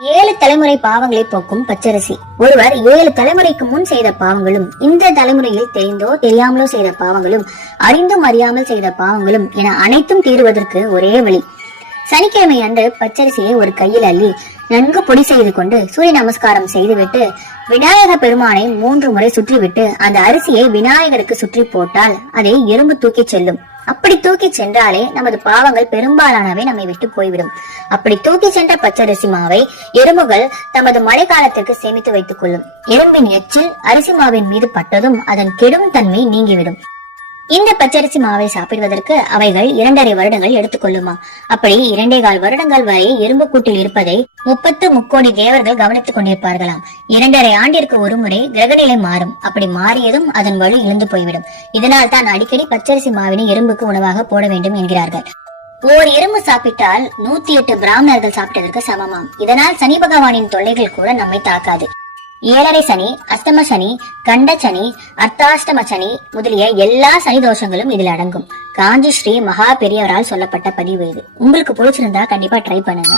ஏழு தலைமுறை பாவங்களை போக்கும் பச்சரிசி. ஒருவர் ஏழு தலைமுறைக்கு முன் செய்த பாவங்களும் இந்த தலைமுறையில் தெரிந்தோ தெரியாமலோ செய்த பாவங்களும் அறிந்தும் அறியாமல் செய்த பாவங்களும் என அனைத்தும் தீருவதற்கு ஒரே வழி. சனிக்கிழமை அன்று பச்சரிசியை ஒரு கையில் அள்ளி நன்கு பொடி செய்து கொண்டு சூரிய நமஸ்காரம் செய்துவிட்டு விநாயக பெருமானை மூன்று முறை சுற்றிவிட்டு அந்த அரிசியை விநாயகருக்கு சுற்றி போட்டால் அதை எறும்பு தூக்கி செல்லும். அப்படி தூக்கி சென்றாலே நமது பாவங்கள் பெரும்பாலானவை நம்மை விட்டு போய்விடும். அப்படி தூக்கி சென்ற பச்சரிசி மாவை எறும்புகள் தமது மழைக்காலத்திற்கு சேமித்து வைத்துக் கொள்ளும். எறும்பின் எச்சில் அரிசி மாவின் மீது பட்டதும் அதன் கெடும் தன்மை நீங்கிவிடும். இந்த பச்சரிசி மாவை சாப்பிடுவதற்கு அவைகள் இரண்டரை வருடங்கள் எடுத்துக்கொள்ளுமா அப்படி இரண்டே கால் வருடங்கள் வரை எறும்பு கூட்டில் இருப்பதை முப்பத்து முக்கோடி தேவர்கள் கவனித்துக் கொண்டிருப்பார்களாம். இரண்டரை ஆண்டிற்கு ஒரு முறை கிரகநிலை மாறும். அப்படி மாறியதும் அதன் வழி இழந்து போய்விடும். இதனால் தான் அடிக்கடி பச்சரிசி மாவினை எறும்புக்கு உணவாக போட வேண்டும் என்கிறார்கள். ஓர் எறும்பு சாப்பிட்டால் நூத்தி எட்டு பிராமணர்கள் சாப்பிட்டதற்கு சமமாம். இதனால் சனி பகவானின் தொல்லைகள் கூட நம்மை தாக்காது. ஏழரை சனி அஷ்டம சனி கண்ட சனி அர்த்தாஷ்டம சனி முதலிய எல்லா சனி தோஷங்களும் இதில் அடங்கும். காஞ்சி ஸ்ரீ மகா பெரியவரால் சொல்லப்பட்ட பதிவு இது. உங்களுக்கு பிடிச்சிருந்தா கண்டிப்பா ட்ரை பண்ணுங்க.